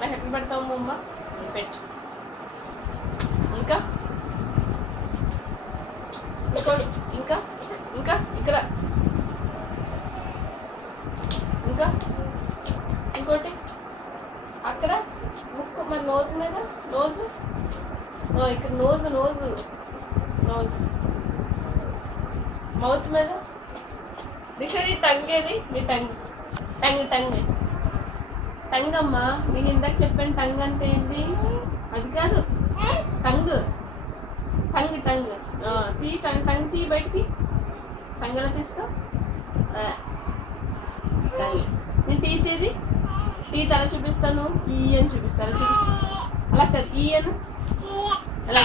నాకు ఎక్కడ పెడతావు అమ్మ? పెట్టు. ఇంకా ఇంకోటి, ఇంకా ఇంకా ఇక్కడ, ఇంకా ఇంకోటి అక్కడ ముక్కు, మన నోజ్ మీద, నోజు ఇక్కడ, నోజు నోజు నోజ్, మౌత్ మీద. దిశ నీ టంగ్ ఏది? నీ టంగ్ టంగ్ టంగ్ టంగ్ అమ్మా. నేను ఇందాక చెప్పాను టంగ్ అంటే ఏంటి? అది కాదు, టంగ్ టంగ్ టంగ్ తీ, టంగ్ టంగ్ తీ బయటికి. టంగ్ ఎలా తీసుకో. నేను టీ తీది, టీ తల చూపిస్తాను, ఈ అని చూపిస్తాను, చూపిస్తాను. అలా కాదు, ఈ అను అలా